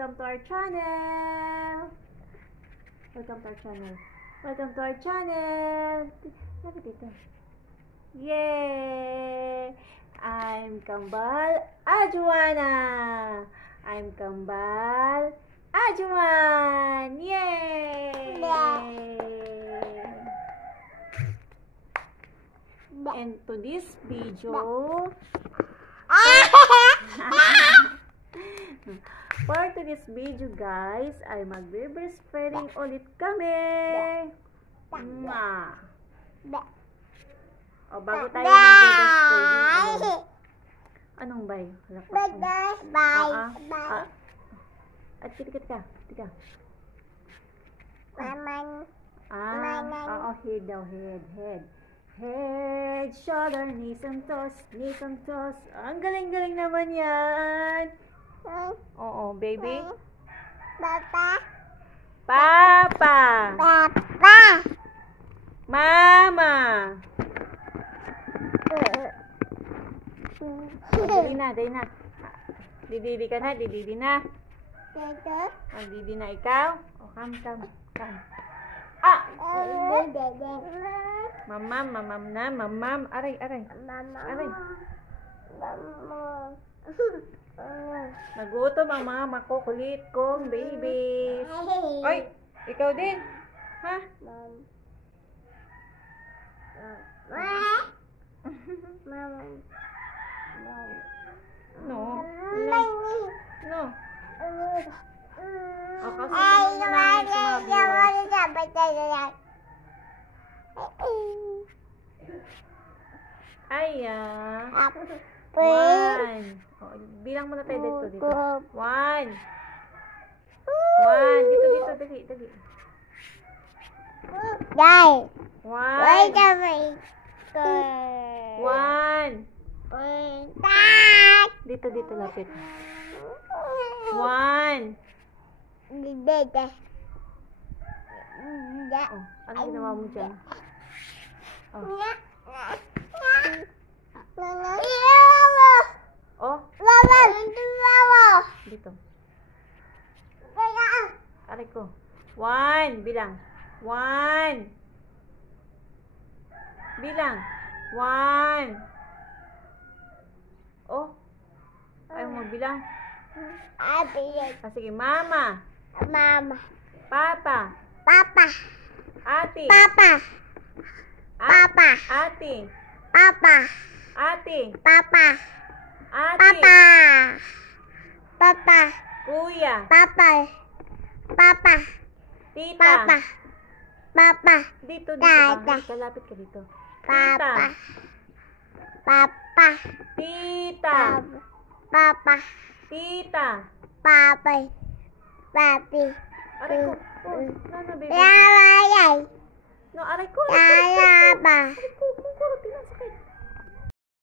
Welcome to our channel. Welcome to our channel. Welcome to our channel. Lapit dito. Yay! I'm Kambal Ajuana. I'm Kambal Ajuan. Yay! And to this video, for today's video guys, ay magbe-breastfeeding ulit kami. O, bago tayo magbe-breastfeeding, anong bay? At tika. Oo, head daw, head. Head, shoulder, knees and toes. Ang galing-galing naman yan. Oo, baby. Papa. Mama. Dali na. Dididi ka na, dididi na. Dididi na ikaw. O, come. Mamam. Aray. Nagutom ang mga makukulit kong babies. Oy, ikaw din. Ha? No. Kasi One. Oh, bilang muna tayo dito. One. Dito, dali. One. Dito, lapit. One. Oh, ano ginawa mo dyan? Oh. Dito. Aray ko. One. Bilang. One. Oh. Ayaw mo bilang. Sige, mama. Papa. Ate. Kuya. Tita. Dito. Kalapit ka dito. Tita. Aray ko. Aray ko. Aray ko. Mungkuro, tinasakit.